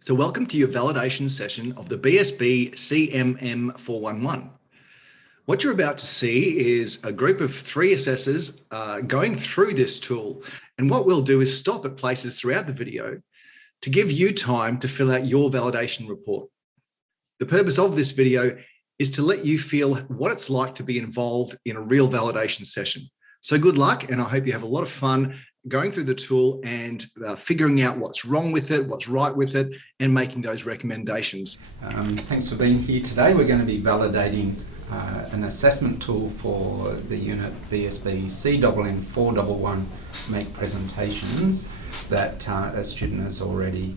So welcome to your validation session of the BSBCMM411. What you're about to see is a group of 3 assessors going through this tool. And what we'll do is stop at places throughout the video to give you time to fill out your validation report. The purpose of this video is to let you feel what it's like to be involved in a real validation session. So good luck, and I hope you have a lot of fun going through the tool and figuring out what's wrong with it, what's right with it, and making those recommendations. Thanks for being here today. We're going to be validating an assessment tool for the unit BSBCMM411 make presentations that a student has already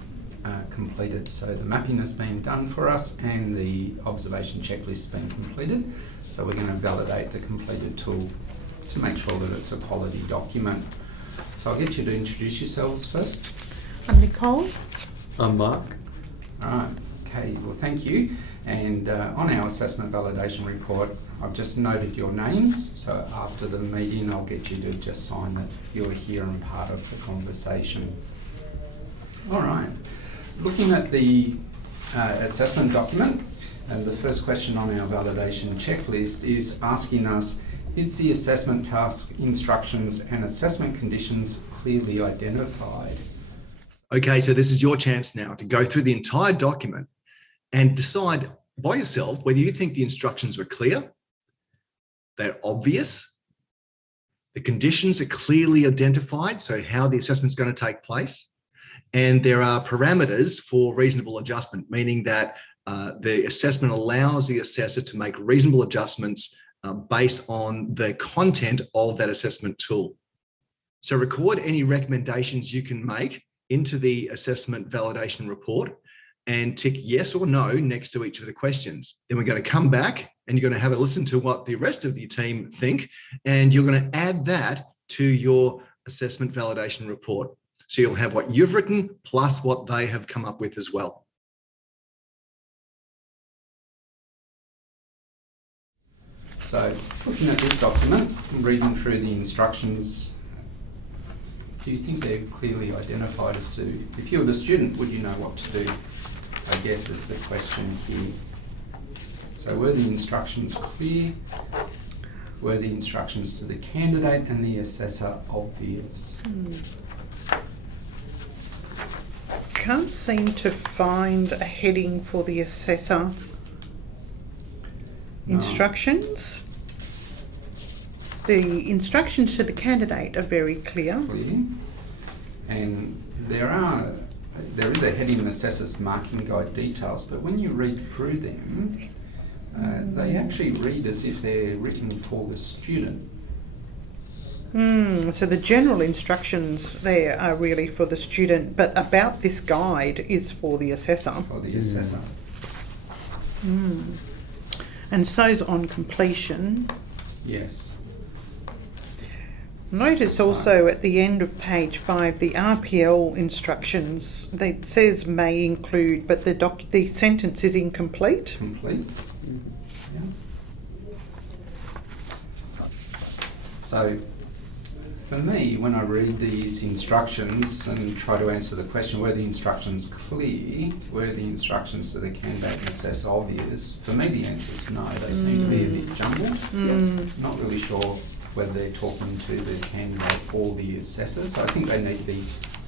completed. So the mapping has been done for us and the observation checklist has been completed. So we're going to validate the completed tool to make sure that it's a quality document. So I'll get you to introduce yourselves first. I'm Nicole. I'm Marc. All right, okay, well thank you. And on our assessment validation report, I've just noted your names. So after the meeting, I'll get you to just sign that you're here and part of the conversation. All right, looking at the assessment document, and the first question on our validation checklist is asking us, is the assessment task, instructions and assessment conditions clearly identified? Okay, so this is your chance now to go through the entire document and decide by yourself whether you think the instructions were clear, they're obvious, the conditions are clearly identified, so how the assessment's going to take place, and there are parameters for reasonable adjustment, meaning that the assessment allows the assessor to make reasonable adjustments based on the content of that assessment tool. So record any recommendations you can make into the assessment validation report and tick yes or no next to each of the questions. Then we're going to come back and you're going to have a listen to what the rest of the team think, and you're going to add that to your assessment validation report. So you'll have what you've written plus what they have come up with as well. So looking at this document and reading through the instructions, do you think they're clearly identified as to, if you're the student, would you know what to do? I guess is the question here. So were the instructions clear? Were the instructions to the candidate and the assessor obvious? Can't seem to find a heading for the assessor instructions. The instructions to the candidate are very clear. And there is a heading, Assessor's Marking Guide Details, but when you read through them, they actually read as if they're written for the student. So the general instructions there are really for the student, but about this guide is for the assessor. For the assessor. And so's on completion. Yes. Notice also at the end of page 5, the RPL instructions, it says may include, but the sentence is incomplete. Complete. Yeah. So for me, when I read these instructions and try to answer the question, were the instructions clear? Were the instructions to the candidate and assessor obvious? For me, the answer is no. They seem to be a bit jumbled. Not really sure whether they're talking to the candidate or the assessor. So I think they need to be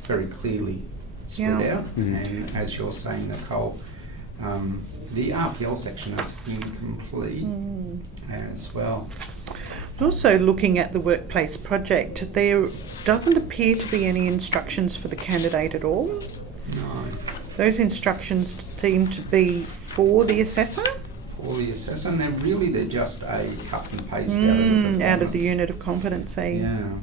very clearly spread out. And as you're saying, Nicole, the RPL section is incomplete as well. Also looking at the workplace project, there doesn't appear to be any instructions for the candidate at all. No. Those instructions seem to be for the assessor? For the assessor, and they're just a cut and paste out of the unit of competency. Yeah.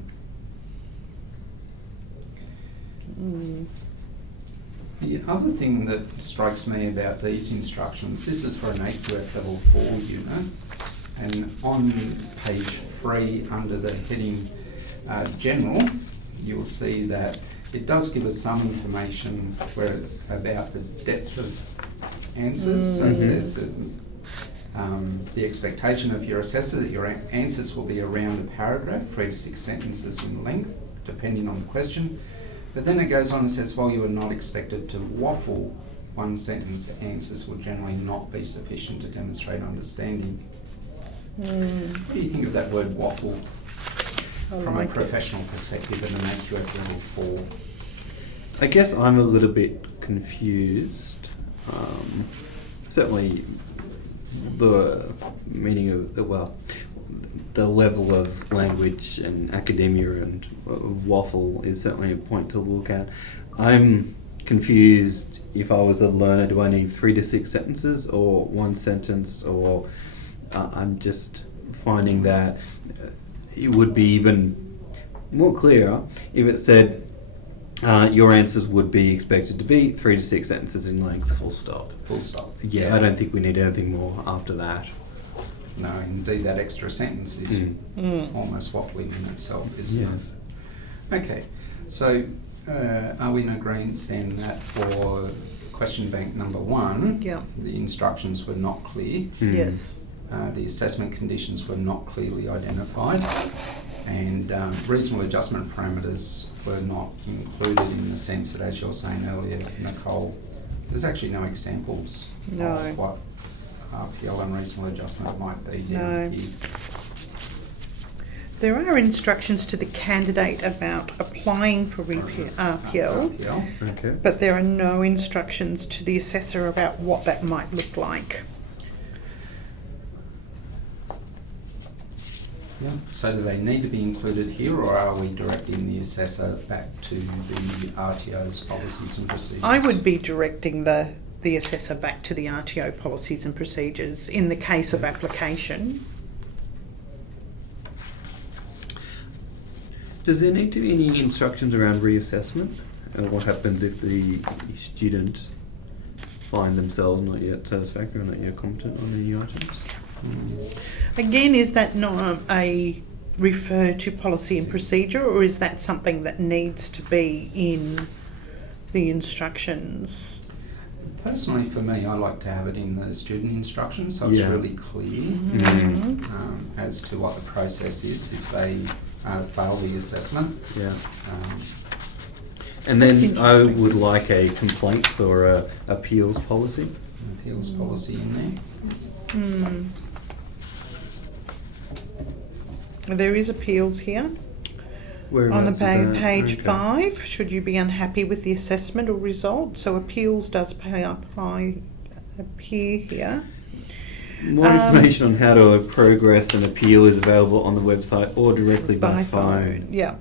The other thing that strikes me about these instructions, this is for an AQF level 4 unit, and on page 3 under the heading General, you'll see that it does give us some information about the depth of answers. So it says that the expectation of your assessor that your answers will be around a paragraph, 3 to 6 sentences in length, depending on the question. But then it goes on and says, well, you are not expected to waffle one sentence answers will generally not be sufficient to demonstrate understanding. What do you think of that word waffle from a professional perspective at an AQF level 4? I guess I'm a little bit confused. Certainly the meaning of the level of language and academia and waffle is certainly a point to look at. I'm confused if I was a learner, do I need 3 to 6 sentences or one sentence, or I'm just finding that it would be even more clear if it said your answers would be expected to be 3 to 6 sentences in length, full stop. Full stop. Yeah, I don't think we need anything more after that. No, indeed, that extra sentence is almost waffling in itself, isn't it? Okay, so are we in agreement then that for question bank number 1, the instructions were not clear? Yes. The assessment conditions were not clearly identified, and reasonable adjustment parameters were not included in the sense that, as you were saying earlier, Nicole, there's actually no examples of what RPL and reasonable adjustment might be down here. There are instructions to the candidate about applying for RPL, but there are no instructions to the assessor about what that might look like. Yeah. So do they need to be included here, or are we directing the assessor back to the RTO's policies and procedures? I would be directing the assessor back to the RTO policies and procedures in the case of application. Does there need to be any instructions around reassessment? And what happens if the student find themselves not yet satisfactory or not yet competent on any items? Again, is that not a refer to policy and procedure, or is that something that needs to be in the instructions? Personally, for me, I like to have it in the student instructions, so it's really clear as to what the process is if they fail the assessment. And then I would like a complaints or a appeals policy. Appeals policy in there. There is appeals here. Whereabouts on the page okay. 5, should you be unhappy with the assessment or result? So appeals does appear here. More information on how to progress an appeal is available on the website or directly by phone. Yeah.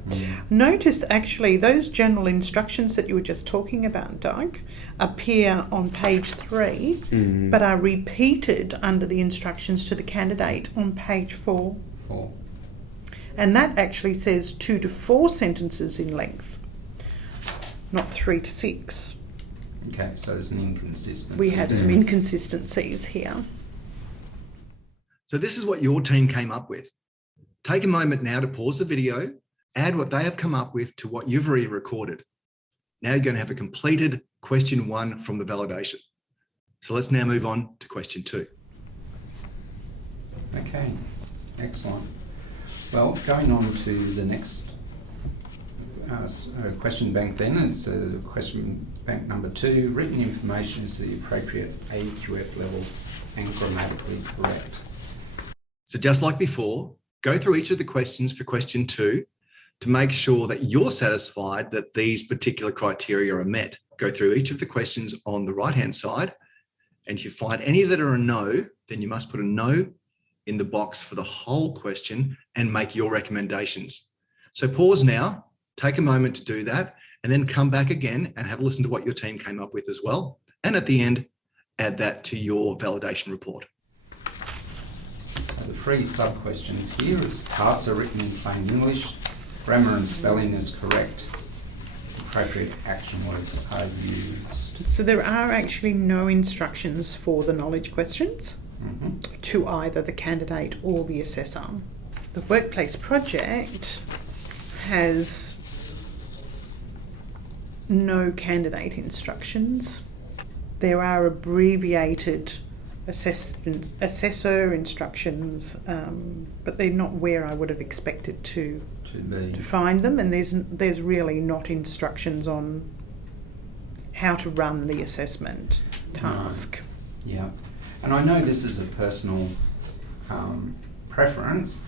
Notice actually those general instructions that you were just talking about, Doug, appear on page 3, but are repeated under the instructions to the candidate on page 4. And that actually says 2 to 4 sentences in length, not 3 to 6. Okay, so there's an inconsistency. We have some inconsistencies here. So this is what your team came up with. Take a moment now to pause the video, add what they have come up with to what you've already recorded. Now you're going to have a completed question 1 from the validation. So let's now move on to question 2. Okay, excellent. Well, going on to the next question bank then, it's question bank number 2. Written information is the appropriate A through F level and grammatically correct. So just like before, go through each of the questions for question 2 to make sure that you're satisfied that these particular criteria are met. Go through each of the questions on the right-hand side, and if you find any that are a no, then you must put a no in the box for the whole question and make your recommendations. So pause now, take a moment to do that, and then come back again and have a listen to what your team came up with as well. And at the end, add that to your validation report. So the 3 sub-questions here is tasks are written in plain English, grammar and spelling is correct, appropriate action words are used. So there are actually no instructions for the knowledge questions to either the candidate or the assessor. The workplace project has no candidate instructions. There are abbreviated assessor instructions, but they're not where I would have expected to find them, and there's really not instructions on how to run the assessment task. Yeah, and I know this is a personal preference,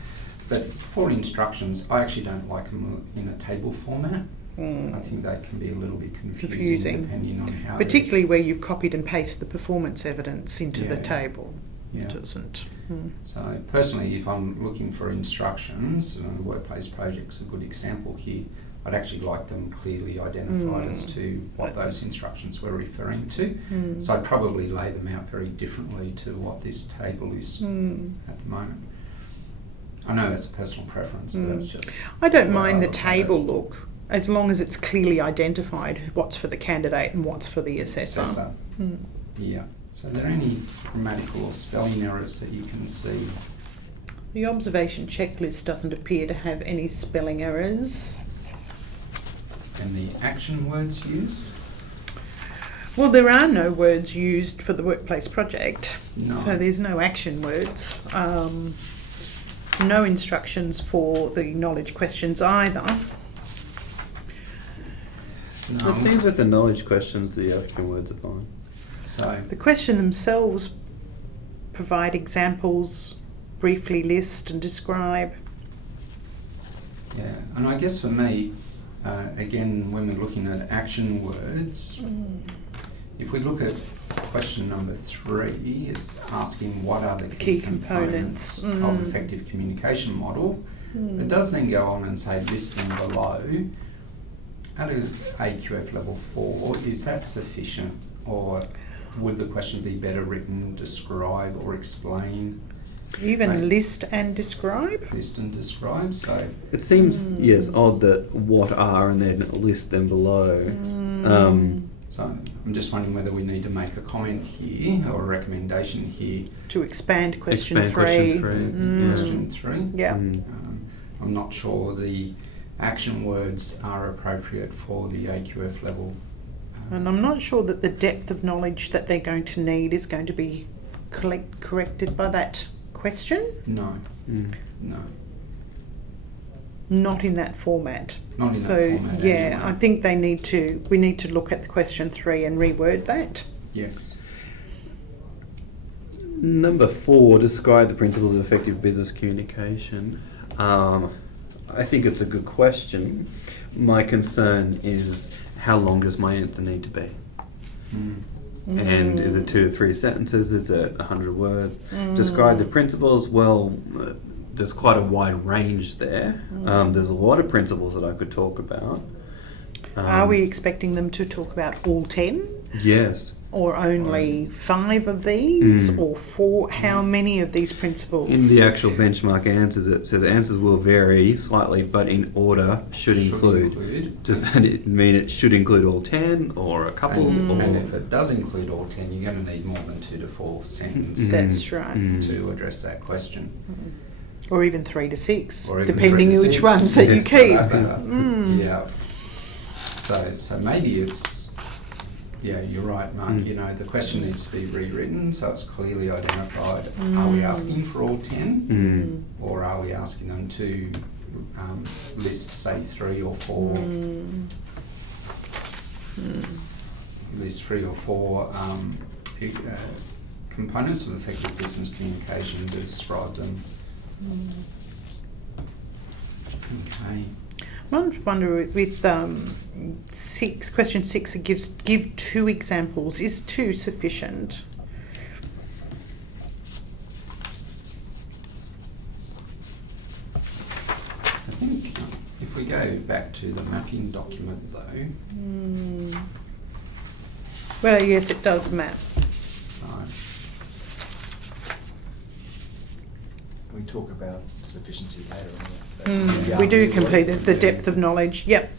but for instructions, I actually don't like them in a table format. I think they can be a little bit confusing. Depending on how. Particularly where you've copied and pasted the performance evidence into the Yeah. table. Yeah. It doesn't. So personally, if I'm looking for instructions, and the workplace project's a good example here, I'd actually like them clearly identified as to what those instructions were referring to. So I'd probably lay them out very differently to what this table is at the moment. I know that's a personal preference, but that's just... I don't mind the table look, as long as it's clearly identified what's for the candidate and what's for the assessor. Yeah. So are there any grammatical or spelling errors that you can see? The observation checklist doesn't appear to have any spelling errors. And the action words used? Well, there are no words used for the workplace project, No. so there's no action words. No instructions for the knowledge questions either. No. It seems with the knowledge questions, the action words are fine. So, The question themselves provide examples, briefly list and describe. yeah, and I guess for me, again, when we're looking at action words, if we look at question number 3, it's asking what are the key components of effective communication model. It does then go on and say list them below. At a AQF level 4, is that sufficient, or would the question be better written, describe or explain? Even Right. list and describe? List and describe, so It seems, yes, odd that what are and then list them below. so I'm just wondering whether we need to make a comment here or a recommendation here. To expand question Expand 3. question 3. Question 3. Yeah. I'm not sure the action words are appropriate for the AQF level. And I'm not sure that the depth of knowledge that they're going to need is going to be corrected by that question. No, no. Not in that format. Not in that So format yeah, anyway. I think we need to look at the question 3 and reword that. Yes. Number 4, describe the principles of effective business communication. I think it's a good question. My concern is how long does my answer need to be? And is it 2 to 3 sentences? Is it 100 words? Describe the principles. Well, there's quite a wide range there. There's a lot of principles that I could talk about. Are we expecting them to talk about all 10? Yes. Or only 5 of these? Or 4? How many of these principles? In the actual benchmark answers, it says answers will vary slightly, but in order should include. Does that mean it should include all 10 or a couple? And if it does include all 10, you're going to need more than 2 to 4 sentences That's right. to address that question. Or even 3 to 6, Or even depending 3 to on which 6. ones that you Yes. keep. Yeah. So maybe it's, yeah, you're right, Mark. You know, the question needs to be rewritten so it's clearly identified. Are we asking for all 10? Or are we asking them to list, say, 3 or 4? List 3 or 4 components of effective business communication, describe them. Okay. I wonder with question 6, it give 2 examples. Is 2 sufficient? I think if we go back to the mapping document though, Well, yes, it does map. so We talk about sufficiency later on. So We do complete the depth of knowledge. Yep.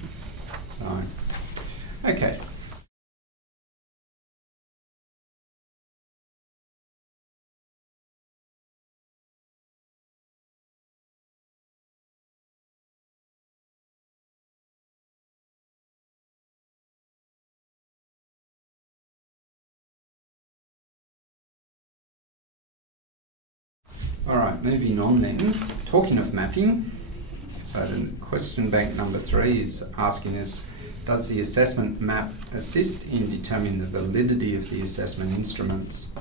so okay. All right, moving on then. Talking of mapping, so the question bank number 3 is asking us, does the assessment map assist in determining the validity of the assessment instruments?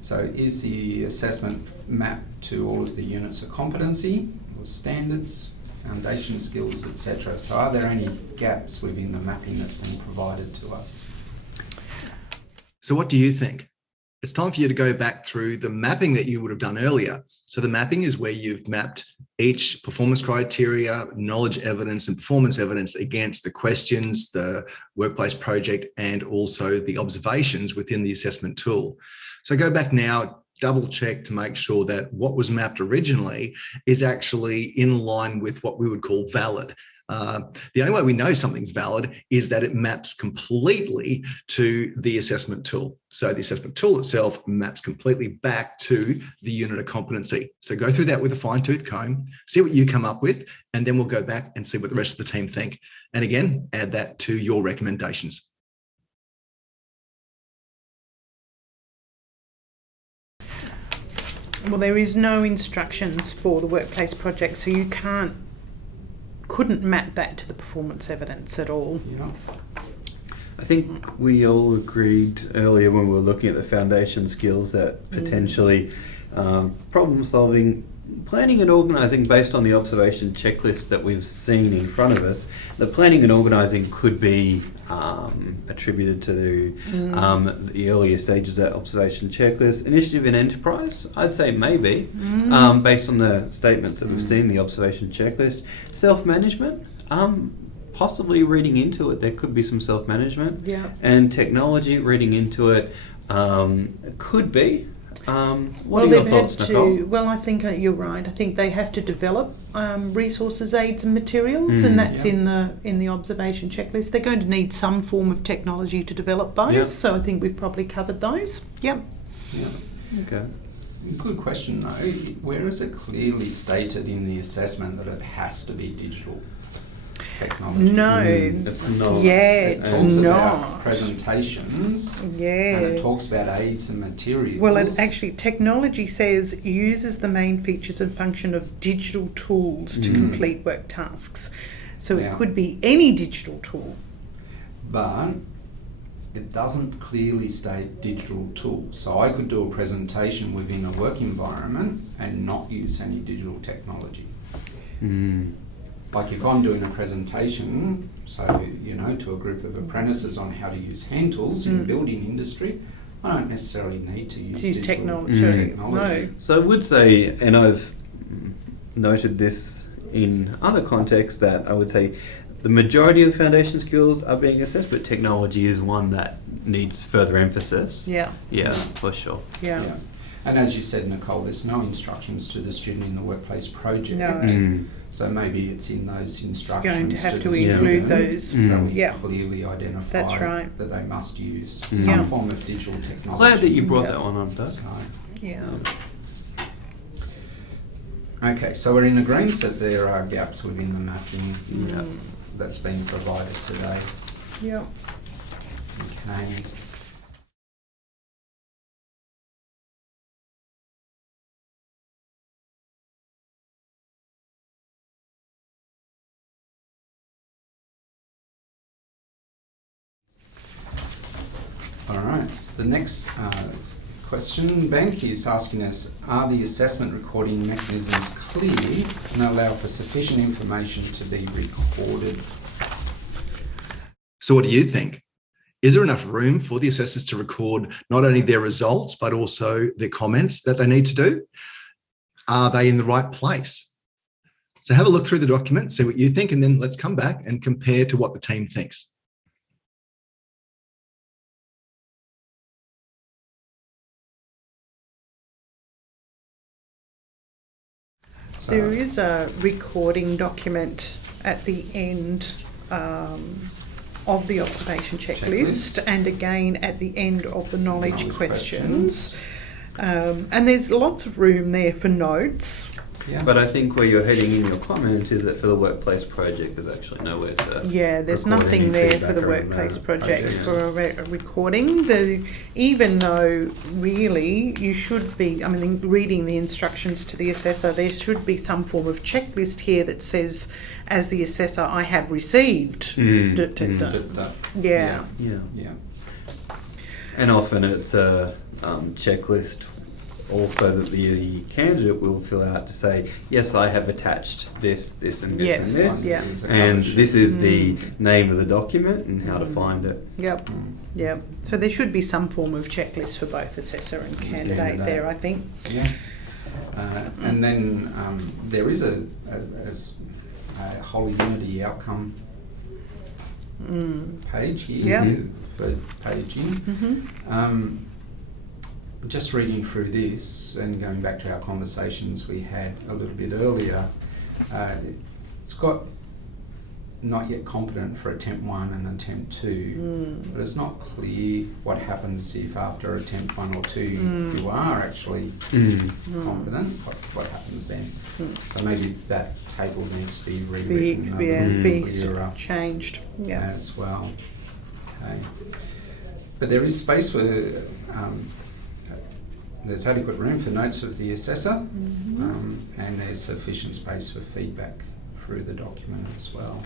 So is the assessment mapped to all of the units of competency or standards, foundation skills, etc.? So are there any gaps within the mapping that's been provided to us? So what do you think? It's time for you to go back through the mapping that you would have done earlier. So the mapping is where you've mapped each performance criteria, knowledge evidence and performance evidence against the questions, the workplace project, and also the observations within the assessment tool. So go back now, double check to make sure that what was mapped originally is actually in line with what we would call valid. The only way we know something's valid is that it maps completely to the assessment tool. So the assessment tool itself maps completely back to the unit of competency. So go through that with a fine-tooth comb, see what you come up with, and then we'll go back and see what the rest of the team think. And again, add that to your recommendations. Well, there is no instructions for the workplace project, so you couldn't map that to the performance evidence at all. Yeah. I think we all agreed earlier when we were looking at the foundation skills that potentially problem solving, planning and organising based on the observation checklist that we've seen in front of us, the planning and organising could be attributed to the earlier stages of that observation checklist. Initiative and enterprise, I'd say maybe, based on the statements that we've seen in the observation checklist. Self-management, possibly reading into it, there could be some self-management. Yeah. And technology, reading into it, could be. What are your thoughts, Nicole? Well, I think you're right. I think they have to develop resources, aids and materials, and that's in the observation checklist. They're going to need some form of technology to develop those, so I think we've probably covered those. Yep. Yeah. Okay. Good question though. Where is it clearly stated in the assessment that it has to be digital technology? No. It's not. Yeah, It it's talks not. about presentations. Yeah. And it talks about aids and materials. Well, it actually, technology says uses the main features and function of digital tools to complete work tasks. So it could be any digital tool. But it doesn't clearly state digital tools. So I could do a presentation within a work environment and not use any digital technology. Like if I'm doing a presentation, so, to a group of apprentices on how to use hand tools in the building industry, I don't necessarily need to use technology. No. So I would say, and I've noted this in other contexts, that I would say the majority of foundation skills are being assessed, but technology is one that needs further emphasis. Yeah. Yeah, for sure. Yeah. And as you said, Nicole, there's no instructions to the student in the workplace project. No. So maybe it's in those instructions Going to have to the include student those. that we Yeah. clearly identify That's right. that they must use Yeah. some form of digital technology. Glad that you brought that one up, Doug. So, Yeah. okay, so we're in agreement that there are gaps within the mapping that's been provided today. Yeah. Okay. All right, the next question, Bank is asking us, are the assessment recording mechanisms clear and allow for sufficient information to be recorded? So what do you think? Is there enough room for the assessors to record not only their results, but also their comments that they need to do? Are they in the right place? So have a look through the document, see what you think, and then let's come back and compare to what the team thinks. So, There is a recording document at the end of the observation checklist and again at the end of the knowledge questions. And there's lots of room there for notes. Yeah. But I think where you're heading in your comment is that for the workplace project, there's actually nowhere to. Yeah, there's record nothing any there for feedback the around workplace that project project. for a recording. Even though really you should be, I mean, reading the instructions to the assessor, there should be some form of checklist here that says, as the assessor, I have received. Yeah. Yeah. Yeah. And often it's a checklist also that the candidate will fill out to say, yes, I have attached this, this and this Yes, and this. yeah. There's a And cover this sheet. is the name of the document and how to find it. Yep. Yep. So there should be some form of checklist for both assessor and candidate there, I think. Yeah. And then there is a whole Unity outcome page here Yeah. for paging. Just reading through this and going back to our conversations we had a little bit earlier, it's got not yet competent for attempt 1 and attempt 2, but it's not clear what happens if after attempt 1 or 2 you are actually competent, what happens then. So maybe that table needs to be rewritten a little bit clearer Changed. Yeah. as well. Okay. But there is space for there's adequate room for notes of the assessor, and there's sufficient space for feedback through the document as well.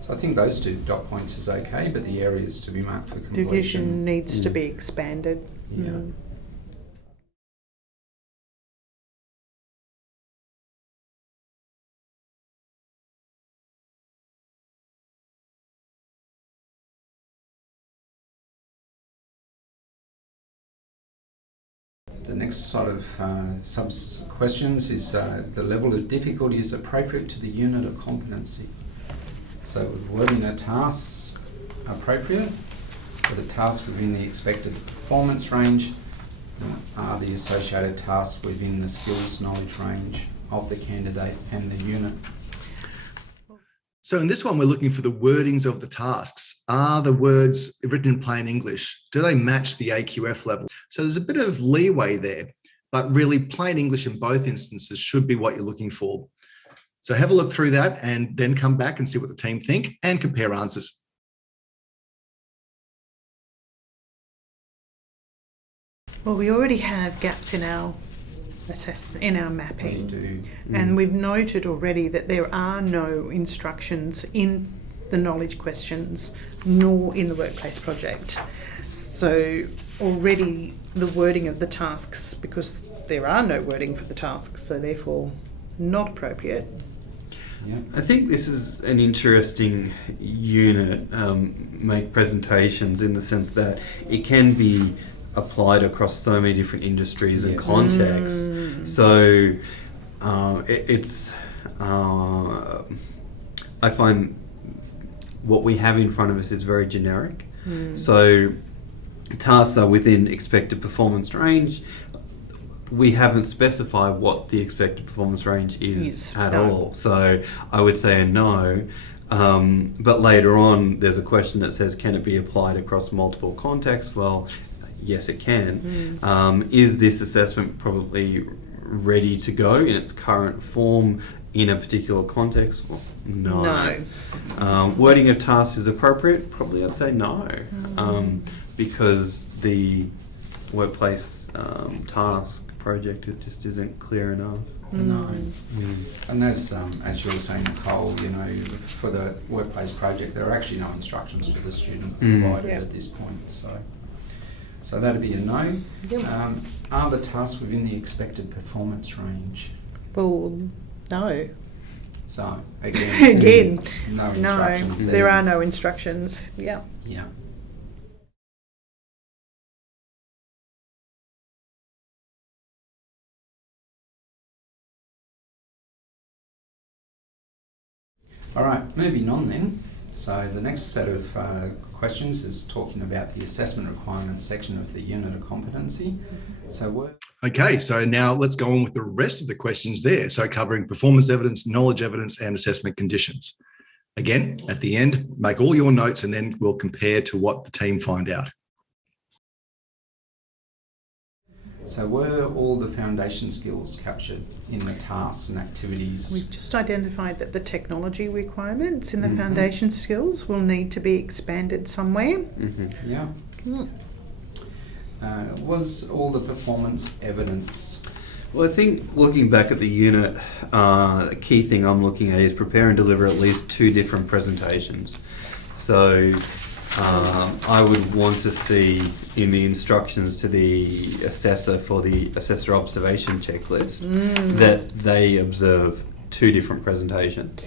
So I think those 2 dot points is okay, but the areas to be marked for completion. Division needs to be expanded. Yeah. The next sort of questions is the level of difficulty is appropriate to the unit of competency. So wording a tasks appropriate for the task within the expected performance range are the associated tasks within the skills knowledge range of the candidate and the unit. So in this one, we're looking for the wordings of the tasks. Are the words written in plain English? Do they match the AQF level? So there's a bit of leeway there, but really plain English in both instances should be what you're looking for. So have a look through that and then come back and see what the team think and compare answers. Well, we already have gaps in our mapping. We do. And we've noted already that there are no instructions in the knowledge questions nor in the workplace project. So already the wording of the tasks, because there are no wording for the tasks, so therefore not appropriate. Yeah. I think this is an interesting unit, make presentations in the sense that it can be applied across so many different industries and Yes. contexts. So I find what we have in front of us is very generic. So tasks are within expected performance range. We haven't specified what the expected performance range is at all. So I would say a no. But later on, there's a question that says, can it be applied across multiple contexts? Well, yes, it can. Is this assessment probably ready to go in its current form in a particular context? Well, no. Wording of tasks is appropriate? Probably I'd say no. Because the workplace task project, it just isn't clear enough. No. And as you were saying, Nicole, you know, for the workplace project, there are actually no instructions for the student provided at this point. So that'd be a no. Are the tasks within the expected performance range? Well, no. So again, Again, no no, instructions. there are no instructions. Yeah. Yeah. All right, moving on then. So the next set of questions is talking about the assessment requirements section of the unit of competency. So Okay, so now let's go on with the rest of the questions there. So covering performance evidence, knowledge evidence, and assessment conditions. Again, at the end, make all your notes and then we'll compare to what the team find out. So were all the foundation skills captured in the tasks and activities? We've just identified that the technology requirements in the Mhm. foundation skills will need to be expanded somewhere. Mm-hmm. Yeah. Mm. Was all the performance evidence? Well, I think looking back at the unit, the key thing I'm looking at is prepare and deliver at least 2 different presentations. So I would want to see in the instructions to the assessor for the assessor observation checklist that they observe 2 different presentations.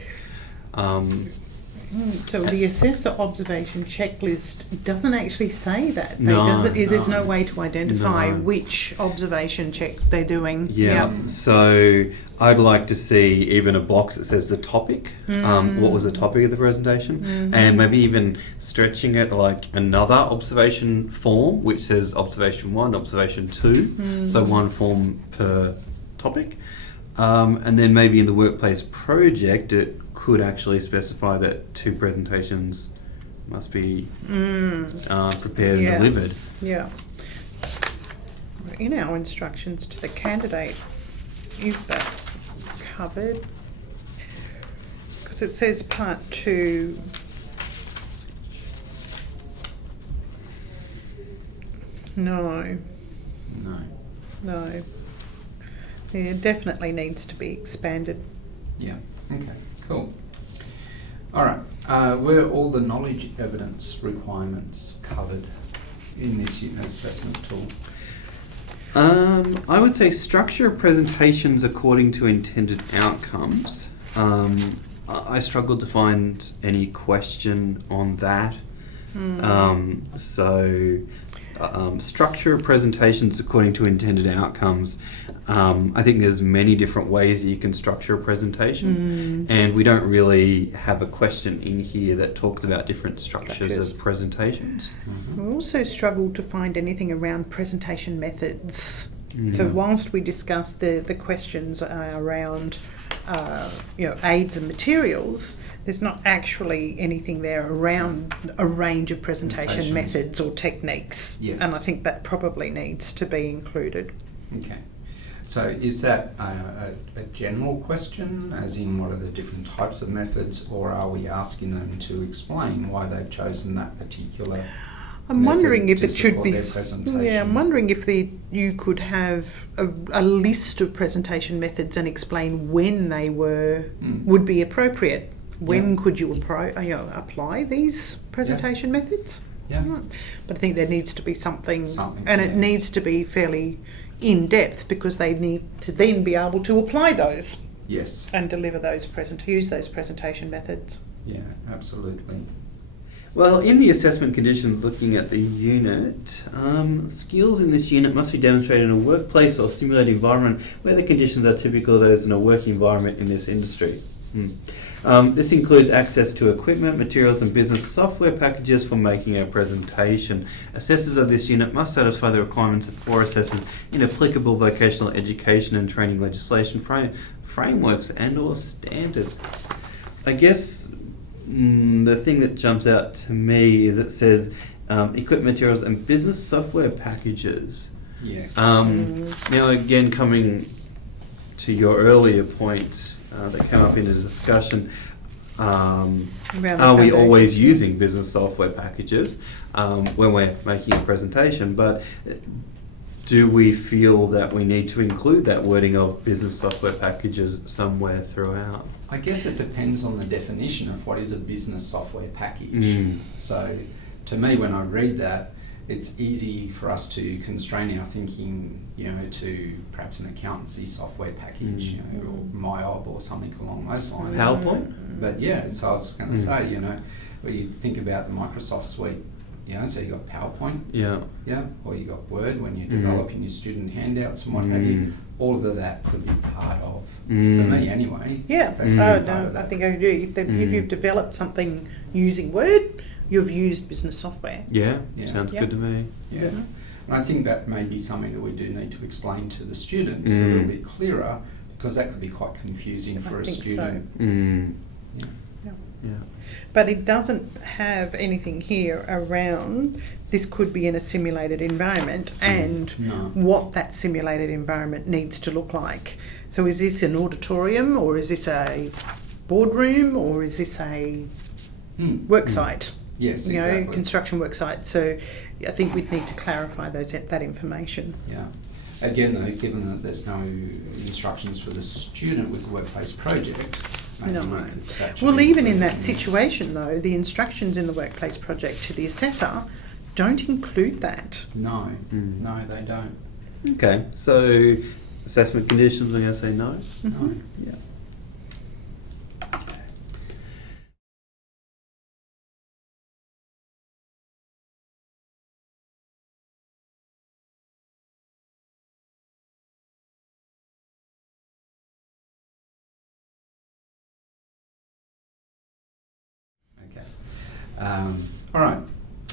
So the assessor observation checklist doesn't actually say that. No, There's no way to identify No. which observation check they're doing. Yeah. So I'd like to see even a box that says the topic. What was the topic of the presentation, and maybe even stretching it like another observation form, which says observation 1, observation 2. So 1 form per topic, and then maybe in the workplace project it could actually specify that 2 presentations must be prepared and delivered. Yeah. In our instructions to the candidate, is that covered? Because it says part 2. No. No. Yeah, it definitely needs to be expanded. Yeah. Okay. Cool. All right. Were all the knowledge evidence requirements covered in this assessment tool? I would say structure presentations according to intended outcomes. I struggled to find any question on that. Structure presentations according to intended outcomes. I think there's many different ways that you can structure a presentation, and we don't really have a question in here that talks about different structures of presentations. We also struggled to find anything around presentation methods. So whilst we discussed the questions around aids and materials, there's not actually anything there around a range of presentation methods or techniques. Yes. And I think that probably needs to be included. Okay. So is that a general question, as in what are the different types of methods, or are we asking them to explain why they've chosen that particular I'm wondering if to it should be. support their Yeah, I'm presentation? wondering if you could have a list of presentation methods and explain when they would be appropriate. When could you apply these presentation methods? Yeah. But I think there needs to be something and it yeah. needs to be fairly in depth, because they need to then be able to apply those Yes. and deliver those use those presentation methods. Yeah, absolutely. Well, in the assessment conditions, looking at the unit, skills in this unit must be demonstrated in a workplace or simulated environment where the conditions are typical of those in a working environment in this industry. This includes access to equipment, materials and business software packages for making a presentation. Assessors of this unit must satisfy the requirements for assessors in applicable vocational education and training legislation frameworks and or standards. I guess the thing that jumps out to me is it says equipment, materials and business software packages. Yes. Now again, coming to your earlier point that came up in the discussion, are we always using business software packages when we're making a presentation? But do we feel that we need to include that wording of business software packages somewhere throughout? I guess it depends on the definition of what is a business software package. So to me, when I read that, it's easy for us to constrain our thinking, to perhaps an accountancy software package, or MyOb or something along those lines. PowerPoint? But yeah, so I was going to say, when you think about the Microsoft suite, so you got PowerPoint, or you got Word when you're developing your student handouts and what have you. All of that could be part of, for me anyway. Yeah, I think I agree. If you've developed something using Word, you've used business software. Yeah. Sounds good to me. Yeah. And I think that may be something that we do need to explain to the students a little bit clearer, because that could be quite confusing for a student. So. Yeah. Yeah. But it doesn't have anything here around this could be in a simulated environment and No. what that simulated environment needs to look like. So is this an auditorium, or is this a boardroom, or is this a work site? Yes, You exactly. know, construction work site. So I think we'd need to clarify that information. Yeah. Again, though, given that there's no instructions for the student with the workplace project, maybe No. we could actually Well, even in include that it situation, though, the instructions in the workplace project to the assessor don't include that. No, no, they don't. Okay, so assessment conditions, we're going to say no? No. Yeah. Okay. All right.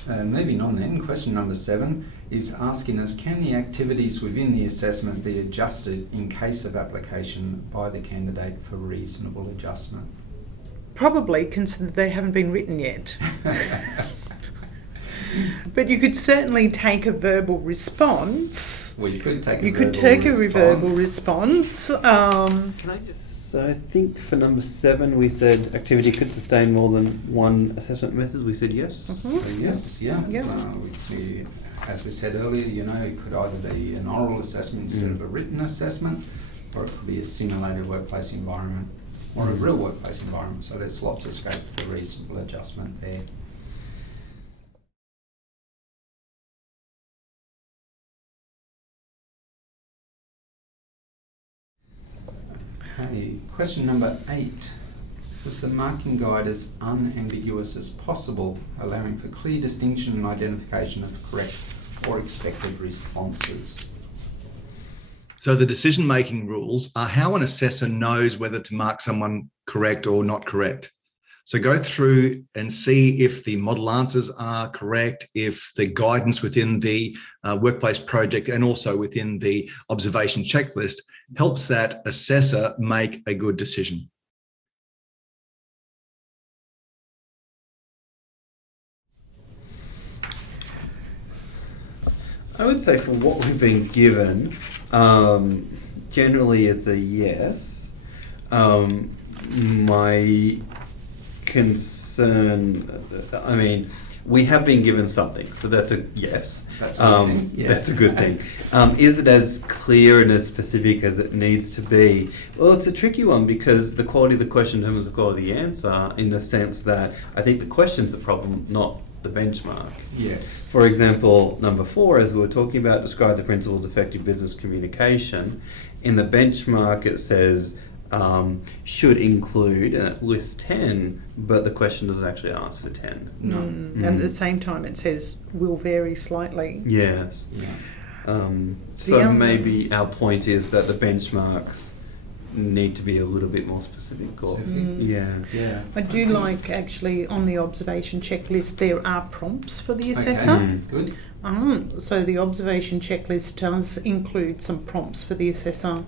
Moving on then, question number 7 is asking us, can the activities within the assessment be adjusted in case of application by the candidate for reasonable adjustment? Probably, consider they haven't been written yet. But you could certainly take a verbal response. Well, you could take You could take a verbal response. Can I just... So I think for number 7 we said activity could sustain more than one assessment method. We said yes. Mhm. So yes, yeah. Yeah. As we said earlier, you know, it could either be an oral assessment instead of a written assessment, or it could be a simulated workplace environment, or a real workplace environment. So there's lots of scope for reasonable adjustment there. Okay, question number 8. Was the marking guide as unambiguous as possible, allowing for clear distinction and identification of correct or expected responses? So the decision-making rules are how an assessor knows whether to mark someone correct or not correct. So go through and see if the model answers are correct, if the guidance within the workplace project and also within the observation checklist helps that assessor make a good decision. I would say for what we've been given, generally it's a yes. My concern, I mean, we have been given something, so that's a yes. That's a good thing. Yes. That's a good thing. Is it as clear and as specific as it needs to be? Well, it's a tricky one because the quality of the question determines the quality of the answer, in the sense that I think the question's a problem, not the benchmark. Yes. For example, number 4, as we were talking about, describe the principles of effective business communication. In the benchmark, it says should include, and it lists 10, but the question doesn't actually ask for 10. No. And at the same time, it says will vary slightly. Yes. Yeah. So maybe our point is that the benchmarks need to be a little bit more specific. Or, yeah. Yeah. I do like, actually, on the observation checklist, there are prompts for the assessor. Okay. Good. So the observation checklist does include some prompts for the assessor,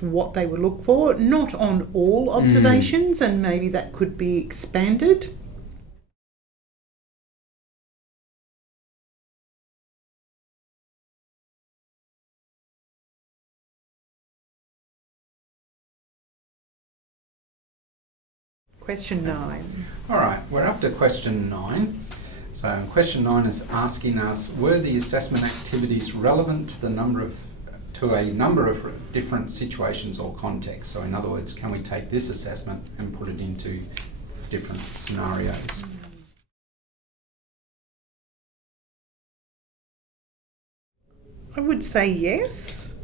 what they would look for, not on all observations, and maybe that could be expanded. Question 9. All right, we're up to question 9. So question 9 is asking us, were the assessment activities relevant to a number of different situations or contexts? So in other words, can we take this assessment and put it into different scenarios? I would say yes.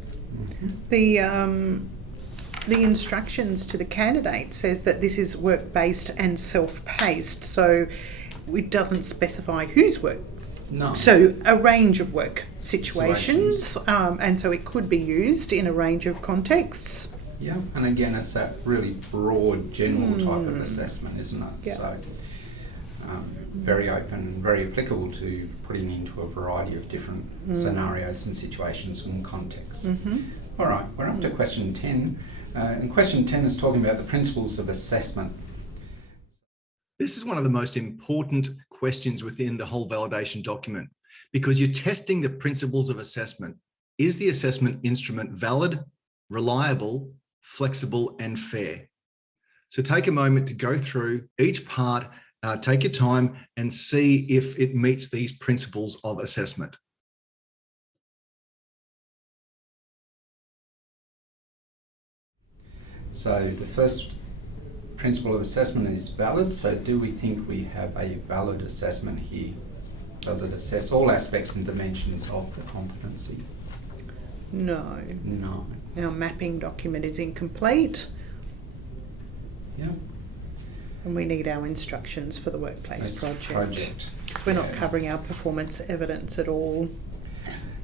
The instructions to the candidate says that this is work-based and self-paced, so it doesn't specify whose work. No. So a range of work situations. And so it could be used in a range of contexts. Yeah, and again, it's that really broad, general type of assessment, isn't it? Yeah. So very open, very applicable to putting into a variety of different scenarios and situations and contexts. All right, we're up to question 10. And question 10 is talking about the principles of assessment. This is one of the most important questions within the whole validation document, because you're testing the principles of assessment. Is the assessment instrument valid, reliable, flexible, and fair? So take a moment to go through each part, take your time and see if it meets these principles of assessment. So the first principle of assessment is valid. So do we think we have a valid assessment here? Does it assess all aspects and dimensions of the competency? No. No. Our mapping document is incomplete. Yeah. And we need our instructions for the workplace project. Because we're not covering our performance evidence at all.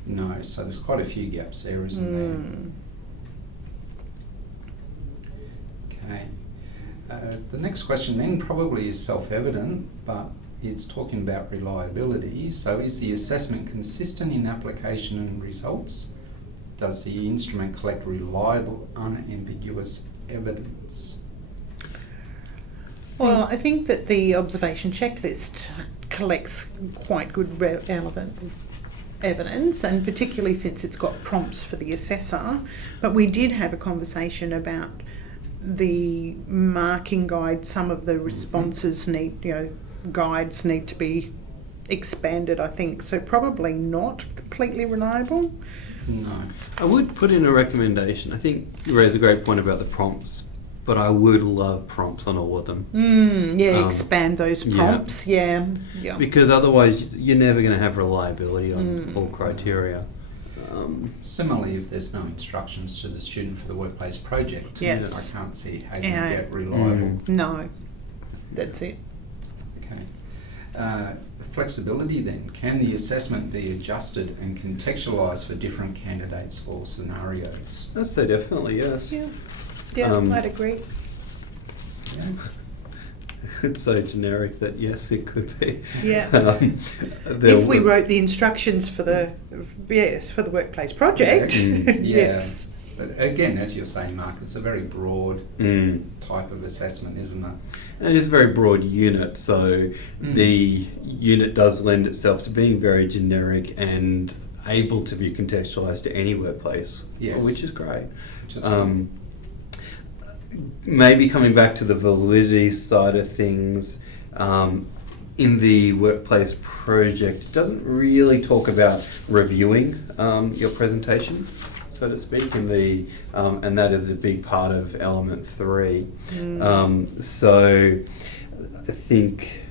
No, so there's quite a few gaps there, isn't there? Okay. The next question then probably is self-evident, but it's talking about reliability. So is the assessment consistent in application and results? Does the instrument collect reliable, unambiguous evidence? Well, I think that the observation checklist collects quite good relevant evidence, and particularly since it's got prompts for the assessor. But we did have a conversation about the marking guide. Some of the responses guides need to be expanded, I think. So probably not completely reliable. No. I would put in a recommendation. I think you raised a great point about the prompts, but I would love prompts on all of them. Expand those prompts. Yeah. Because otherwise you're never going to have reliability on all criteria. Similarly, if there's no instructions to the student for the workplace project, then I can't see how you get reliable. No, that's it. Okay. Flexibility then. Can the assessment be adjusted and contextualised for different candidates or scenarios? I'd say definitely, yes. Yeah, I'd agree. Yeah. It's so generic that yes, it could be. Yeah. If we wrote the instructions for the workplace project, yes. But again, as you're saying, Mark, it's a very broad type of assessment, isn't it? And it's a very broad unit, so the unit does lend itself to being very generic and able to be contextualised to any workplace, which is great. Maybe coming back to the validity side of things, in the workplace project, it doesn't really talk about reviewing your presentation, so to speak, and that is a big part of element 3. So I think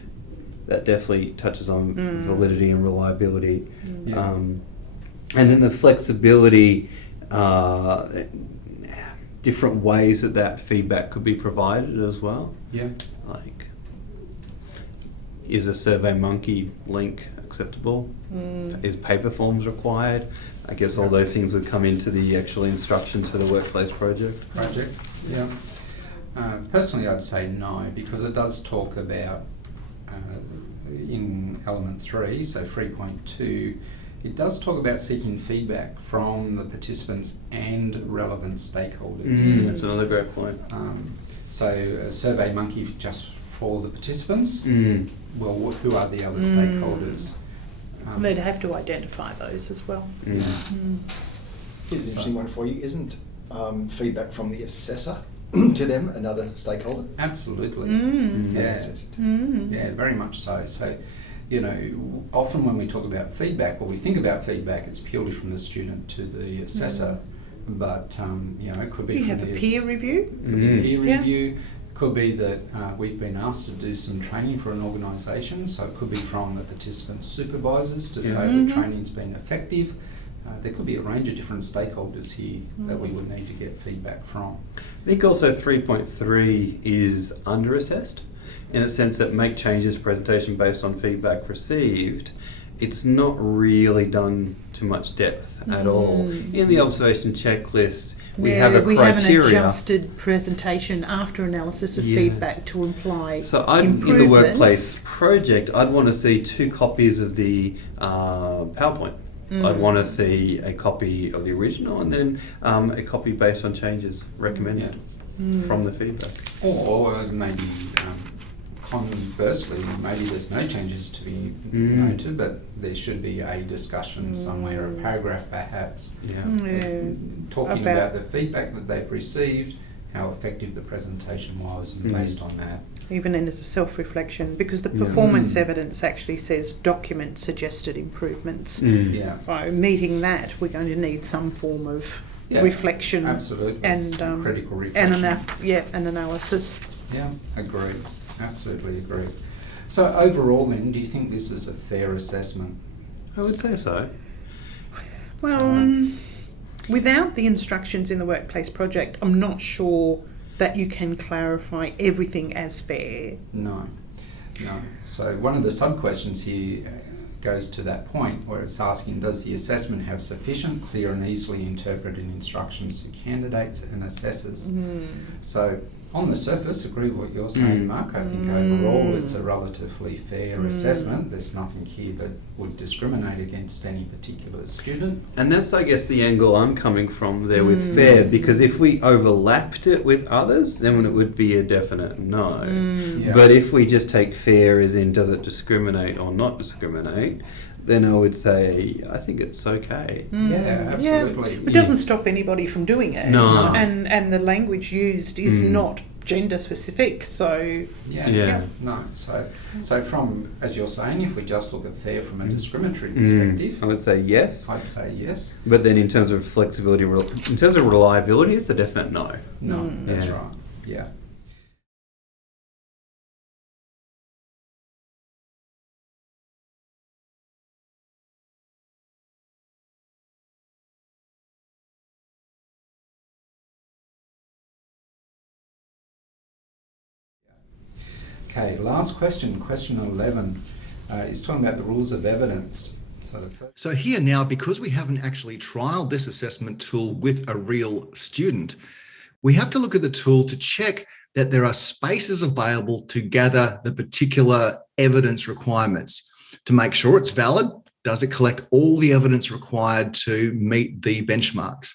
that definitely touches on validity and reliability. And then the flexibility, different ways that feedback could be provided as well. Yeah. Like, is a SurveyMonkey link acceptable? Is paper forms required? I guess all those things would come into the actual instructions for the workplace project. Yeah. Personally, I'd say no, because it does talk about, in element 3, so 3.2, it does talk about seeking feedback from the participants and relevant stakeholders. That's another great point. So SurveyMonkey just for the participants. Well, who are the other stakeholders? They'd have to identify those as well. Here's an interesting one for you. Isn't feedback from the assessor to them another stakeholder? Absolutely. Yeah, very much so. So, often when we talk about feedback, or we think about feedback, it's purely from the student to the assessor. But it could be you have a peer review. Could be peer review. Could be that we've been asked to do some training for an organisation, so it could be from the participants' supervisors to say that training's been effective. There could be a range of different stakeholders here that we would need to get feedback from. I think also 3.3 is under-assessed, in the sense that make changes to presentation based on feedback received. It's not really done to much depth at all. In the observation checklist, we have a criteria. We have an adjusted presentation after analysis of feedback to imply So in the workplace project, I'd want to see 2 copies of the PowerPoint. I'd want to see a copy of the original and then a copy based on changes recommended from the feedback. Or maybe conversely, maybe there's no changes to be noted, but there should be a discussion somewhere, a paragraph perhaps, talking about the feedback that they've received, how effective the presentation was, and based on that. Even in as a self-reflection, because the performance evidence actually says document suggested improvements. So meeting that, we're going to need some form of reflection, absolutely, and critical reflection, and analysis. Yeah, agree. Absolutely agree. So overall, then, do you think this is a fair assessment? I would say so. Well, without the instructions in the workplace project, I'm not sure that you can clarify everything as fair. No. So one of the sub-questions here goes to that point where it's asking, does the assessment have sufficient, clear and easily interpreted instructions to candidates and assessors? So on the surface, agree with what you're saying, Mark. I think overall it's a relatively fair assessment. There's nothing here that would discriminate against any particular student. And that's, I guess, the angle I'm coming from there with fair, because if we overlapped it with others, then it would be a definite no. But if we just take fair as in does it discriminate or not discriminate, then I would say I think it's okay. Yeah, absolutely. It doesn't stop anybody from doing it. No. And the language used is not gender specific, so no. So from, as you're saying, if we just look at fair from a discriminatory perspective, I would say yes. I'd say yes. But then in terms of flexibility, in terms of reliability, it's a definite no. No, that's right. Yeah. Okay, last question, question 11, is talking about the rules of evidence. So here now, because we haven't actually trialed this assessment tool with a real student, we have to look at the tool to check that there are spaces available to gather the particular evidence requirements, to make sure it's valid. Does it collect all the evidence required to meet the benchmarks?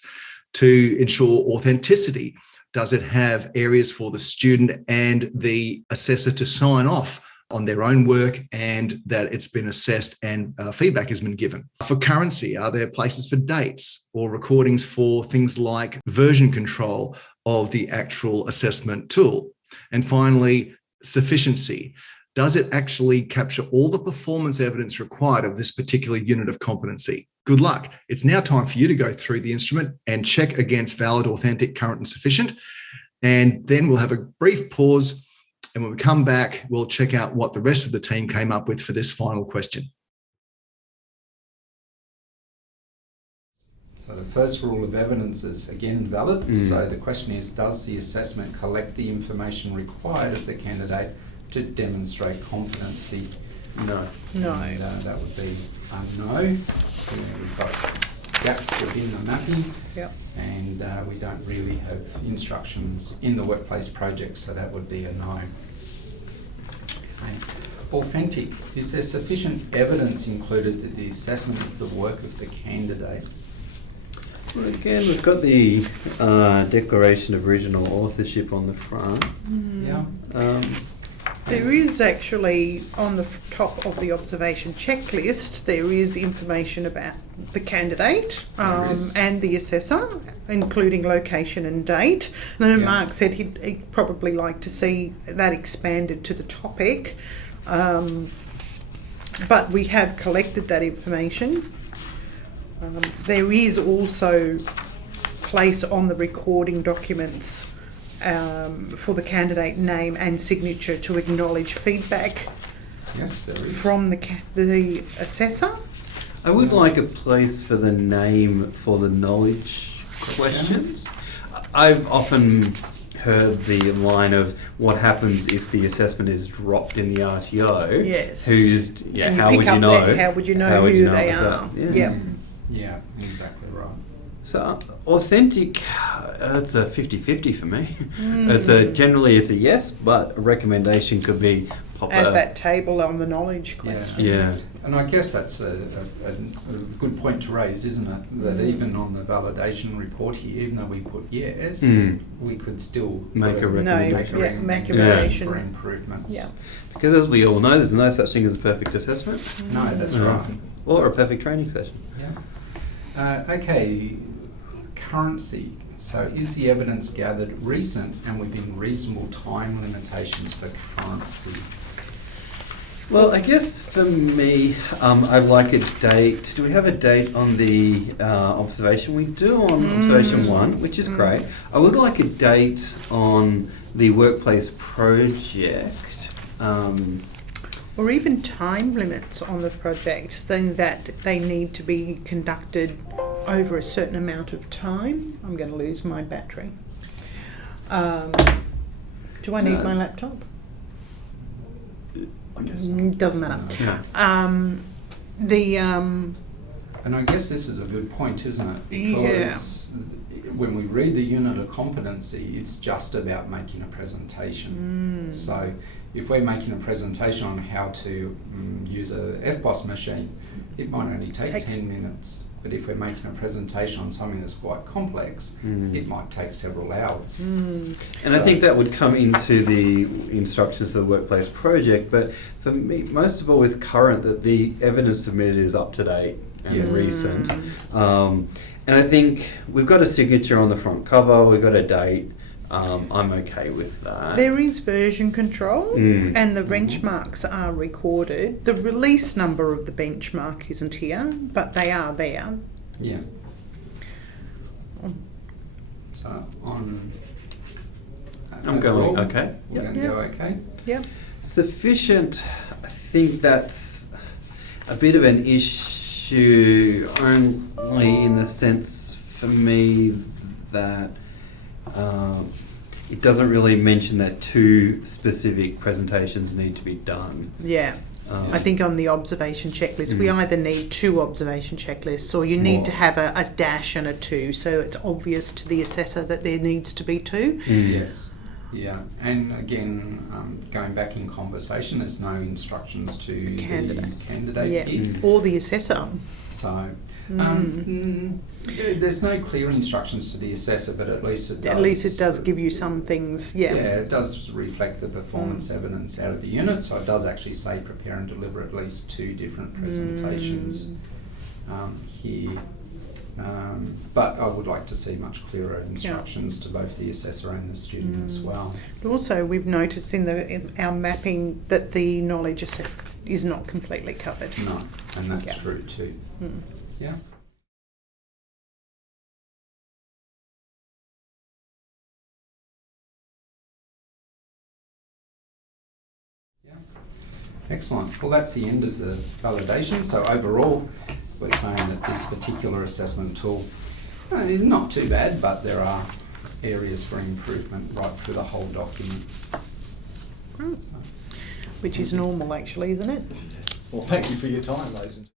To ensure authenticity, does it have areas for the student and the assessor to sign off on their own work and that it's been assessed and feedback has been given? For currency, are there places for dates or recordings for things like version control of the actual assessment tool? And finally, sufficiency. Does it actually capture all the performance evidence required of this particular unit of competency? Good luck. It's now time for you to go through the instrument and check against valid, authentic, current, and sufficient. And then we'll have a brief pause. And when we come back, we'll check out what the rest of the team came up with for this final question. So the first rule of evidence is again valid. So the question is, does the assessment collect the information required of the candidate to demonstrate competency? No. And, that would be a no. We've got gaps within the mapping, and we don't really have instructions in the workplace project, so that would be a no. Okay. Authentic. Is there sufficient evidence included that the assessment is the work of the candidate? Well, again, we've got the Declaration of Original Authorship on the front. There is actually, on the top of the observation checklist, there is information about the candidate and the assessor, including location and date. And then Mark said he'd probably like to see that expanded to the topic. But we have collected that information. There is also place on the recording documents for the candidate name and signature to acknowledge feedback from the assessor. I would like a place for the name for the knowledge questions. I've often heard the line of what happens if the assessment is dropped in the RTO. Yes. How would you know? How would you know who they are? Yeah, exactly right. So authentic, it's a 50-50 for me. Generally it's a yes, but a recommendation could be pop Add that table on the knowledge questions. Yeah. And I guess that's a good point to raise, isn't it? That even on the validation report here, even though we put yes, we could still make a recommendation for improvements. Yeah. Because as we all know, there's no such thing as a perfect assessment. No, that's right. Or a perfect training session. Yeah. Okay, currency. So is the evidence gathered recent and within reasonable time limitations for currency? Well, I guess for me, I'd like a date. Do we have a date on the observation? We do on observation 1, which is great. I would like a date on the workplace project. Or even time limits on the project, saying that they need to be conducted over a certain amount of time. I'm going to lose my battery. Do I need my laptop? I guess. Doesn't matter. No. And I guess this is a good point, isn't it? Because when we read the unit of competency, it's just about making a presentation. So if we're making a presentation on how to use a FBOS machine, it might only take 10 minutes. But if we're making a presentation on something that's quite complex, it might take several hours. And I think that would come into the instructions of the workplace project. But for me, most of all with current, that the evidence submitted is up to date and recent. And I think we've got a signature on the front cover, we've got a date. I'm okay with that. There is version control and the benchmarks are recorded. The release number of the benchmark isn't here, but they are there. Yeah. So on... I'm going okay. We're going to go okay? Yep. Sufficient, I think that's a bit of an issue only in the sense for me that it doesn't really mention that 2 specific presentations need to be done. Yeah. I think on the observation checklist, we either need 2 observation checklists or you need to have a dash and a 2, so it's obvious to the assessor that there needs to be 2. Yes. Yeah. And again, going back in conversation, there's no instructions to the candidate here. Or the assessor. So there's no clear instructions to the assessor, but at least it does. At least it does give you some things, Yeah, it does reflect the performance evidence out of the unit, so it does actually say prepare and deliver at least 2 different presentations here. But I would like to see much clearer instructions to both the assessor and the student as well. Also, we've noticed in our mapping that the knowledge is not completely covered. No, and that's true too. Yeah. Excellent. Well, that's the end of the validation. So overall, we're saying that this particular assessment tool is not too bad, but there are areas for improvement right through the whole document. Which is normal, actually, isn't it? Well, thank you for your time, ladies and gentlemen.